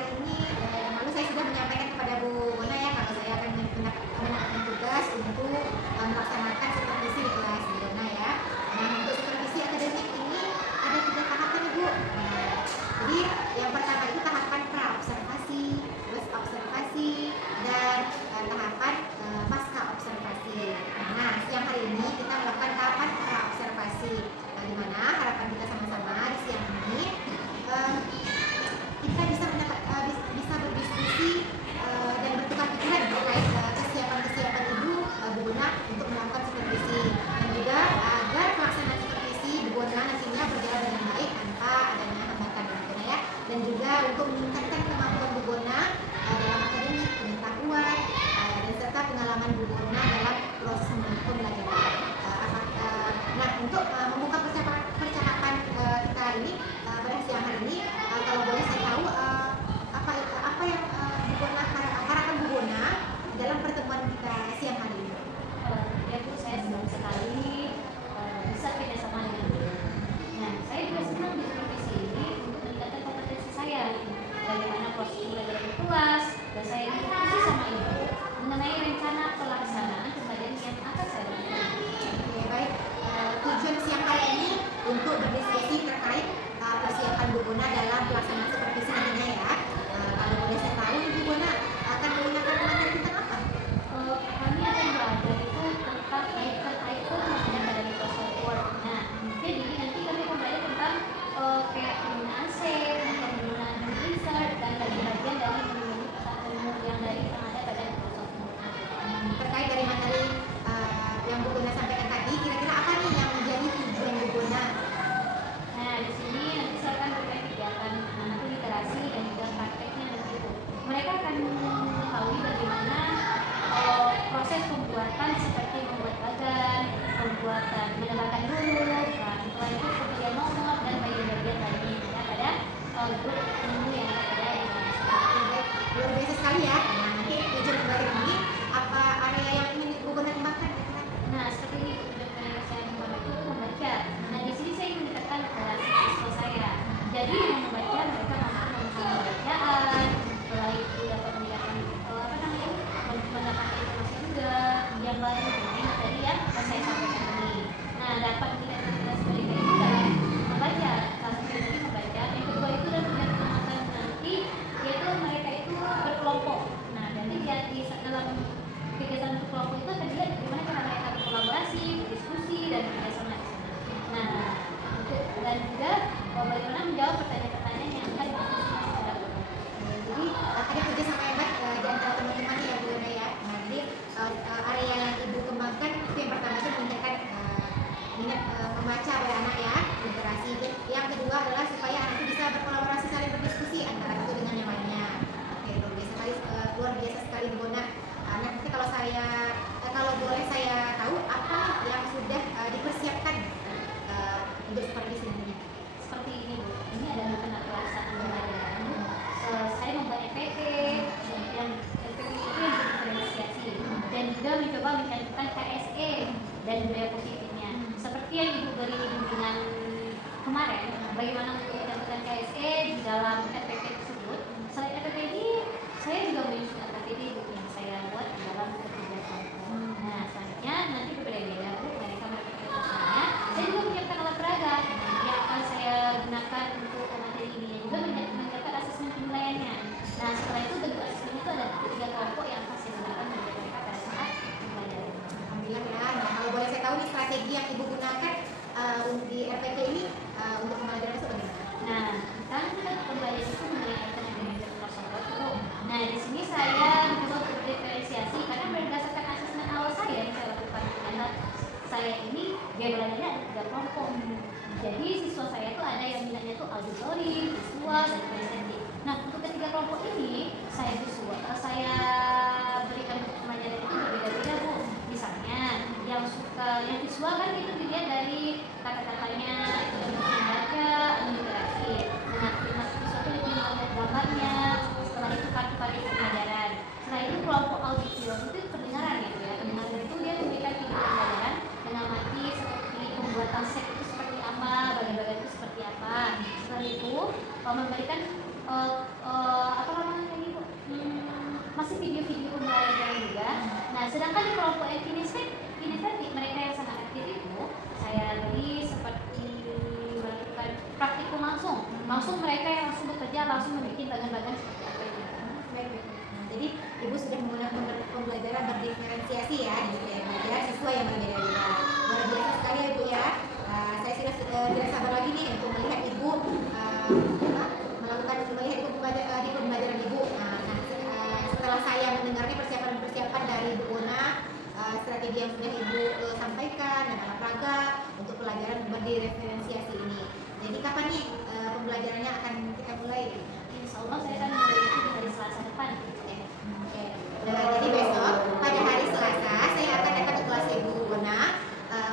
hari ini yang lalu saya sudah menyampaikan kepada Bu Bona ya kalau saya akan mendapatkan tugas untuk melaksanakan supervisi di kelas Bu Bona ya. Nah, untuk supervisi akademik ini ada 3 tahapan Ibu. Jadi yang pertama itu tahapan pra-observasi, terus observasi, dan tahapan pasca observasi. Nah, siang hari ini kita melakukan tahapan pra-observasi. Bagaimana harapan kita sama-sama di siang ini kita bisa berdiskusi dan bertukar pikiran terkait kesiapan Ibu Bu Bona untuk melakukan supervisi, dan juga agar pelaksanaan supervisi Bu Bona nantinya berjalan dengan baik tanpa adanya hambatan Bu Bona ya, dan juga untuk meningkatkan kemampuan Bu Bona dalam akademik, pengetahuan, dan serta pengalaman Bu Bona dalam proses pembelajaran. Nah, untuk membuka percakapan kita ini pada siang hari ini, kalau boleh saya tahu apa yang Bu Bona harapan Bu Bona dalam pertemuan kita siang hari ini? Ya Bu, saya senang sekali bisa kerjasama dengan Bu. Nah, saya juga senang di supervisi ini untuk meningkatkan kompetensi saya bagaimana proses belajar itu luas, dan saya diskusi sama Ibu mengenai rencana pelaksanaan pembelajaran yang akan saya lakukan. Oke, baik. Tujuan siang hari ini untuk berdiskusi terkait persiapan Bu Bona dalam pelaksanaan supervisi nantinya ya. Kalau boleh saya tahu nih Bu Bona akan menggunakan materi tentang apa? Kami akan belajar itu tentang terkait penggunaan dari Microsoft Word. Nah, jadi nanti kami akan belajar tentang kayak penggunaan save, penggunaan insert, dan bagian-bagian dari menu yang ada pada Microsoft Word. Terkait dari materi yang Bu Bona sampaikan tadi, kira-kira apa nih yang menjadi tujuan Bu Bona? Nah, di sini nanti saya akan berikan kegiatan anak literasi dan juga prakteknya nanti Bu. Mereka akan mengetahui bagaimana proses pembuatan seperti membuat bagan, pembuatan menambahkan huruf, nah, setelah itu kemudian nomor dan bagian-bagian lainnya yang ada pada grup menu yang ada di Indonesia. Luar biasa sekali ya. Nah, nanti tujuan kembali ini apa area yang ingin Bu Bona kembangkan? Nah, seperti ini tujuan dari saya membuat itu membaca. Nah, di sini saya ingin mendekatkan kepada siswa saya. Jadi dengan membaca mereka mampu memahami bacaan, setelah itu dapat mendapatkan mendapatkan informasi juga yang baru mengenai materi yang saya sampaikan ini. Nah, dapat meningkatkan kelas mereka itu dalam membaca. Salah satu dari membaca. Yang kedua itu dalam pengamatan nanti yaitu mereka itu berkelompok. Nah, jadi di dalam kegiatan berkelompok itu akan dilihat bagaimana cara mereka berkolaborasi, berdiskusi, dan bekerjasama di sana. Nah, dan juga bagaimana menjawab pertanyaan-pertanyaan yang akan didiskusikan secara umum. Jadi ada kerjasama yang baik di antara teman-teman ya Bu Bona ya. Nah, jadi area yang Ibu kembangkan itu yang pertama itu meningkatkan minat membaca pada anak ya, literasi. Yang kedua adalah supaya anak itu bisa berkolaborasi, saling berdiskusi antara satu dengan yang lainnya. Oke, luar biasa sekali Bu Bona. Nanti kalau boleh saya tahu apa yang sudah dipersiapkan untuk supervisi ini? Seperti ini Bu, ini adalah rencana pelaksanaan pembelajaran. Saya membuat EPP, dan EPP itu yang diferensiasi, dan juga mencoba mencantumkan KSE dan budaya positifnya. Seperti yang Ibu beri bimbingan kemarin, bagaimana untuk mencantumkan KSE di dalam EPP tersebut. Selain EPP ini, saya juga menyusun AKTD yang saya buat di dalam ketiga kelompok. Nah, selanjutnya nanti berbeda-beda Bu, mereka melakukannya. Saya juga menyiapkan alat peraga yang akan saya gunakan untuk materi ini, dan juga menyiapkan asesmen penilaiannya. Nah, setelah itu bentuk asesmen itu ada 3 kelompok yang akan saya gunakan untuk mereka pada saat pembelajaran. Alhamdulillah ya. Nah, kalau boleh saya tahu nih strategi yang Ibu gunakan di RPT ini untuk pembelajaran itu bagaimana? apa namanya ini Bu? Masih video-video pembelajaran juga. Nah, sedangkan di kelompok yang kinestetik mereka yang sangat aktif itu saya beri seperti melakukan praktikum langsung mereka yang langsung bekerja langsung membuat bagan-bagan seperti apa itu. Baik. Jadi Ibu sudah menggunakan pembelajaran berdiferensiasi ya, ya siswa yang berbeda-beda. Luar biasa sekali ya Bu ya. Saya sudah tidak sabar lagi nih untuk melihat Ibu melihat Ibu di pembelajaran Ibu. Setelah saya mendengarnya persiapan dari Bu Ona, strategi yang sudah Ibu sampaikan dan alat raga untuk pelajaran berdiferensiasi ini. Jadi kapan nih pembelajarannya akan kita mulai? Insya Allah saya akan mulai itu di hari Selasa depan. Oke. Jadi besok pada hari Selasa saya akan datang ke kelas Ibu Ona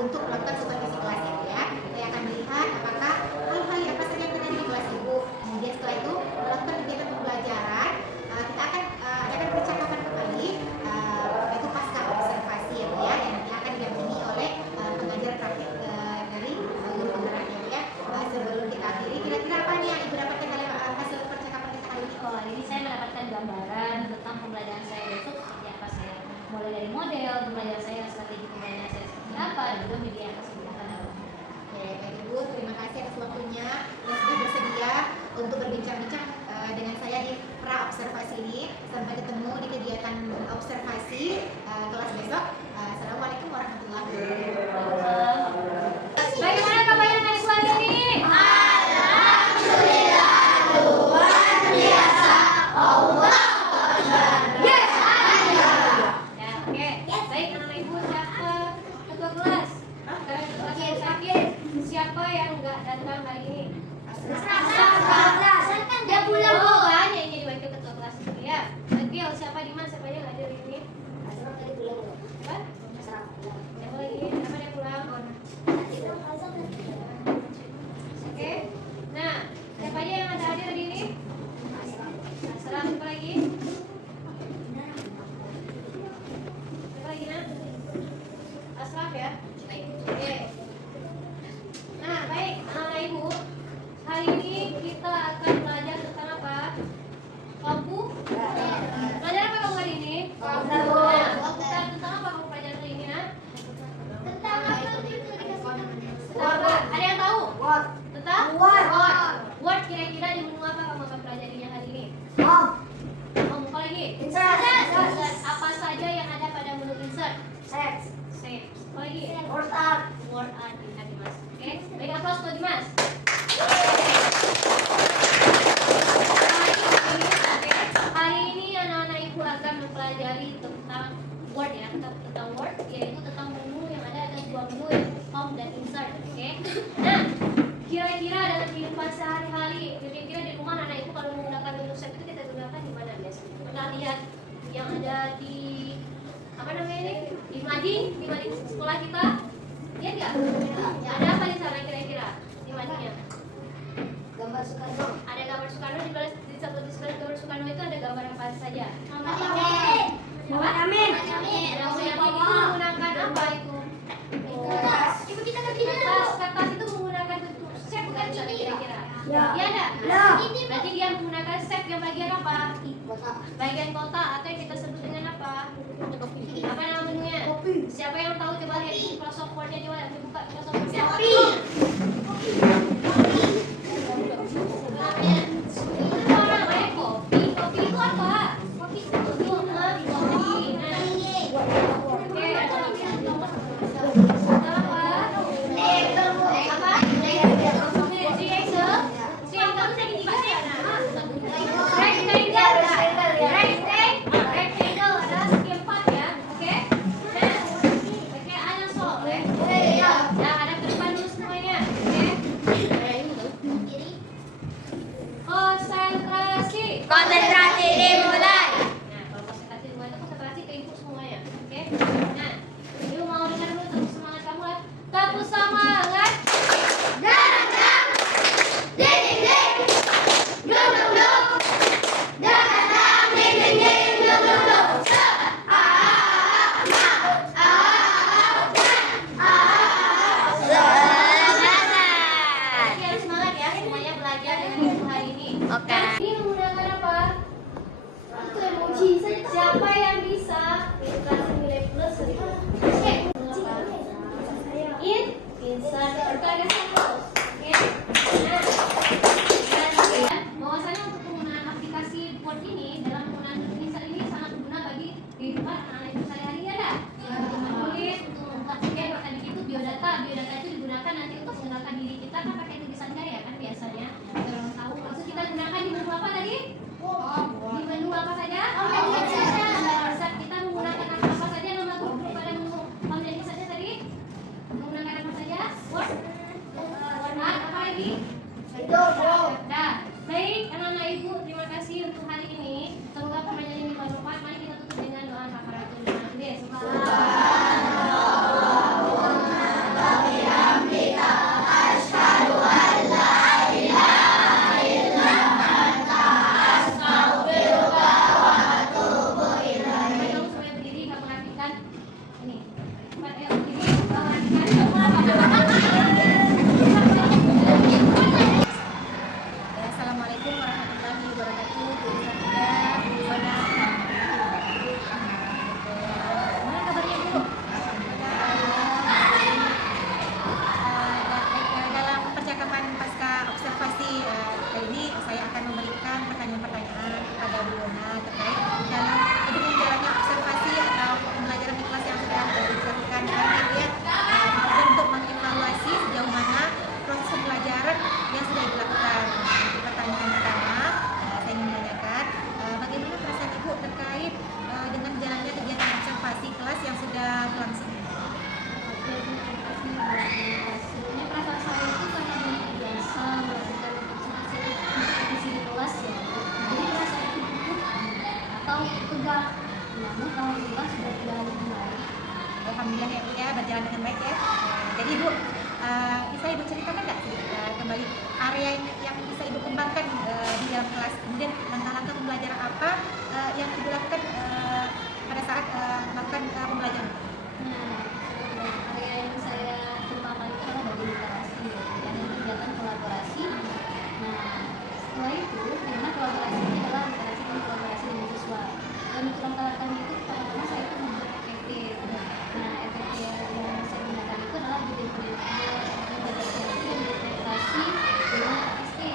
untuk melakukan supervisi kelas Ibu ya. Saya akan melihat apakah hal-hal apa saja yang terjadi di kelas Ibu. Kemudian setelah itu melakukan kegiatan pembelajaran, kita akan ada percakapan kembali itu pasca observasi ya Bu ya, yang nanti akan didampingi oleh pengajar praktik dari guru penggerak ya Bu ya. Sebelum kita akhiri, kira-kira apa nih yang Ibu dapatkan dari hasil percakapan kita hari ini? Oh, hari ini saya mendapatkan gambaran tentang pembelajaran saya besok seperti apa saya. Mulai dari model pembelajaran saya, strategi pembelajaran saya seperti apa, dan juga media yang saya gunakan. Oke, baik Ibu, terima kasih atas waktunya yang sudah bersedia untuk berbincang-bincang dengan saya di pra observasi ini. Sampai ketemu di kegiatan observasi kelas besok. Assalamualaikum warahmatullahi wabarakatuh. Bagaimana kabarnya naik kelas ini? Siapa yang nggak datang hari ini? Dia pulang. Oh, banyak yang jadi wakil ketua kelas ini ya. Wakil siapa di mana? Siapa yang hadir hari ini? Apa? Siapa lagi? Siapa dia pulang? Oke. Nah, siapa aja yang ada hadir hari ini? Asraf, siapa lagi? Siapa lagi nak? Asraf ya. Oke. Nah, baik, anak ibu. Hari ini kita akan belajar tentang apa? Lampu. Belajar apa kamu hari ini? Tentang apa kamu belajar hari ini, nak? Tentang apa? Ada yang tahu? Tentang? Word. Kira-kira di menu apa kamu akan pelajarinya hari ini? Buka lagi. Insert. Apa saja yang ada pada menu insert? Save. Apa lagi? Word art. Lihat Dimas. Oke. Baik, aplaus buat Dimas. Hari ini anak-anak ibu akan mempelajari tentang word ya, tentang word, yaitu tentang menu yang ada dua menu, home dan insert. Oke. Nah, kira-kira dalam kehidupan sehari-hari, kira-kira di rumah anak ibu kalau menggunakan menu set itu kita gunakan di mana biasanya? Pernah lihat yang ada di apa namanya ini? Di mading sekolah kita? Lihat nggak? Ada apa di sana kira-kira di madingnya? Gambar Soekarno. Ada gambar Soekarno di sebelah gambar Soekarno itu ada gambar apa saja? Muhammad Amin. Yang itu menggunakan apa itu? Kertas. Ibu kita kertas itu menggunakan bentuk shape bukan sana kira-kira? Ya. Iya ada. Ya. Berarti dia menggunakan shape yang bagian apa? Kotak. Bagian kotak atau yang kita sebut dengan apa? Apa nama menunya? Kopi. Siapa yang tahu coba lihat Microsoft Word-nya coba buka Microsoft Word-nya. Kopi. Orang lain kopi itu apa? Kopi itu kopi. Nah, oke. Apa? Apa? Triangle. Triangle itu segitiga ya? Rectangle adalah segi empat ya, oke? Nah, oke ada soal ya. Nah, ada ke depan dulu semuanya, oke? Konsentrasi dimulai. Nah, kalau konsentrasi dimulai itu konsentrasi ke ibu semuanya, oke? Nah, ibu mau dengar dulu tepuk semangat kamu ya. Tepuk semangat. Jadi harus semangat ya semuanya belajar dengan ibu hari ini. Oke. Ini tidak. Namun alhamdulillah sudah berjalan dengan baik. Alhamdulillah ya Bu ya, berjalan dengan baik ya. Jadi Bu, bisa Ibu ceritakan nggak kembali area yang bisa Ibu kembangkan di dalam kelas, kemudian langkah-langkah pembelajaran apa yang Ibu lakukan pada saat melakukan pembelajaran? Nah, area yang saya kembangkan itu adalah bagi literasi, dan kegiatan kolaborasi. Nah, setelah itu, karena kolaborasi ini adalah literasi dan kolaborasi dengan siswa. Dan untuk langkah-langkahnya itu pertama saya itu membuat FPT. Nah, FPT yang saya gunakan itu adalah literasi dengan KSE.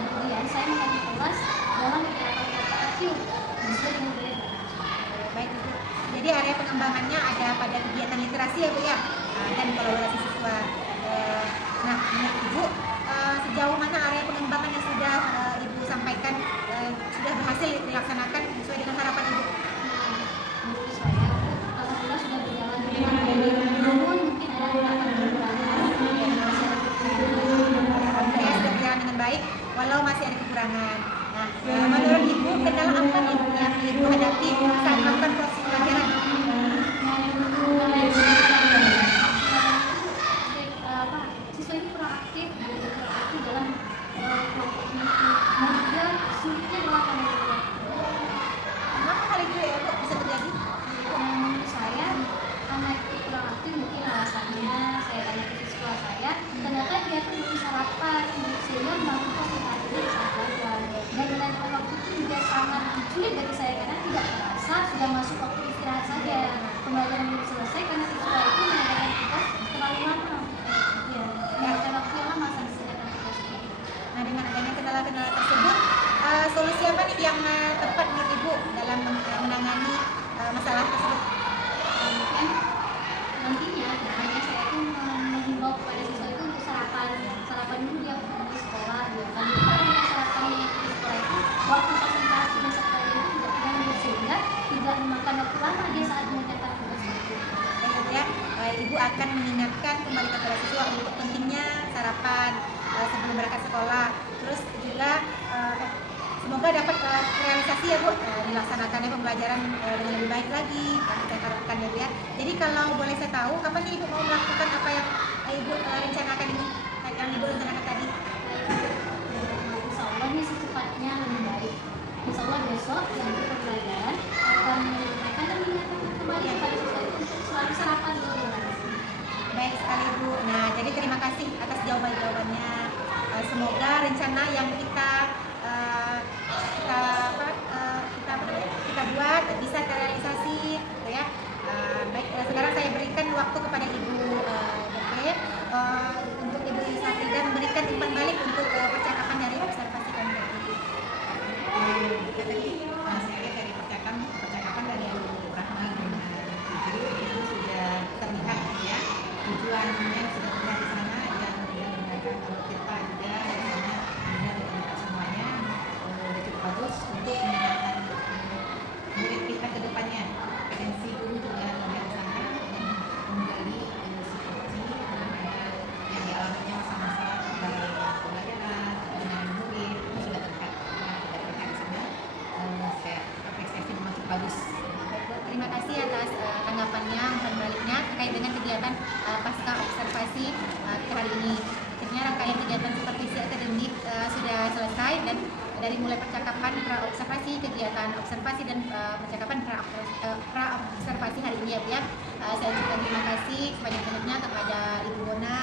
Kemudian saya membagi kelas dalam beberapa kelompok kecil sesuai dengan budaya Indonesia. Baik Ibu. Jadi area pengembangannya ada pada kegiatan literasi ya Bu ya, dan kolaborasi siswa. Nah, menurut Ibu sejauh mana area pengembangan yang sudah Ibu sampaikan sudah berhasil dilaksanakan sesuai dengan harapan Ibu? Menurut saya, alhamdulillah sudah berjalan dengan baik. Namun mungkin ada beberapa kekurangan yang masih ada kekurangan. Alhamdulillah sudah berjalan dengan baik, walau masih ada kekurangan. Nah, menurut Ibu kendala apa nih yang Ibu hadapi saat melakukan proses pembelajaran? Siswa ini proaktif dalam kelompok ini, dan juga sulitnya adalah komunikasi. Kenapa hal itu ya Bu bisa terjadi? Menurut saya, anak itu kurang aktif, mungkin alasannya saya tanya ke siswa saya, ternyata dia tuh belum sarapan, sehingga melakukan konsentrasi di saat pelajaran. Dan dengan waktu itu juga sangat sulit bagi saya karena tidak terasa sudah masuk waktu istirahat saja. Pembelajaran belum selesai karena siswa itu mengerjakan tugas terlalu lama. Ya, menggunakan waktu yang lama sampai selesai tugasnya. Nah, dengan adanya kendala-kendala tersebut, solusi apa nih yang tepat menurut Ibu dalam menangani masalah tersebut? Mungkin nantinya hanya saya itu menghimbau kepada siswa itu untuk sarapan dulu dia di sekolah gitu kan. Karena sarapan di sekolah itu waktu konsentrasi masa pelajaran itu tidak terganggu, sehingga tidak memakan waktu lama dia saat mengerjakan tugas itu. Ya, Ibu akan mengingatkan kembali kepada siswa untuk pentingnya sarapan sebelum berangkat sekolah. Terus juga semoga dapat realisasi ya Bu, dilaksanakannya pembelajaran dengan lebih baik lagi yang saya harapkan ya Bu ya. Jadi kalau boleh saya tahu, kapan nih Ibu mau melakukan apa yang Ibu rencanakan ini, yang Ibu rencanakan tadi? Insya Allah ini secepatnya lebih baik. Insya Allah besok yang pembelajaran akan menyampaikan dan mengingatkan kembali kepada siswa itu untuk selalu sarapan dulu. Baik sekali Bu. Nah, jadi terima kasih atas jawabannya. Semoga rencana yang kita buat bisa terrealisasi, gitu ya. Baik, sekarang saya berikan waktu kepada Ibu Dr. Untuk Ibu Safrida memberikan umpan balik untuk percakapan dari observasi kami tadi. Saya lihat dari percakapan dari Ibu Rahma dengan Ibu itu sudah terlihat ya tujuannya sudah terlihat di sana yang mendengarkan kalau kita juga di sana mendengar kita semuanya sudah cukup bagus untuk meningkatkan murid kita ke depannya. Potensi guru juga melihat di sana dan menggali situasi yang dialaminya masa-masa pembelajaran dengan murid itu sudah terlihat di sana. Saya apresiasi memang cukup bagus. Terima kasih atas tanggapannya, umpan baliknya terkait dengan kegiatan pasca observasi kita hari ini. Akhirnya rangkaian kegiatan supervisi akademik sudah selesai, dan dari mulai percakapan pra-observasi, kegiatan observasi, dan percakapan pra-observasi hari ini ya Bu ya. Saya ucapkan terima kasih sebanyak-banyaknya kepada Ibu Bona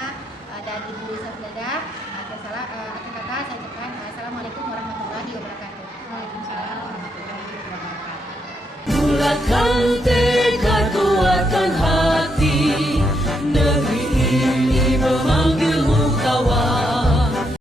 dan Ibu Safrida. Akhir kata saya ucapkan Assalamualaikum warahmatullahi wabarakatuh. Waalaikumsalam warahmatullahi wabarakatuh. Bulatkan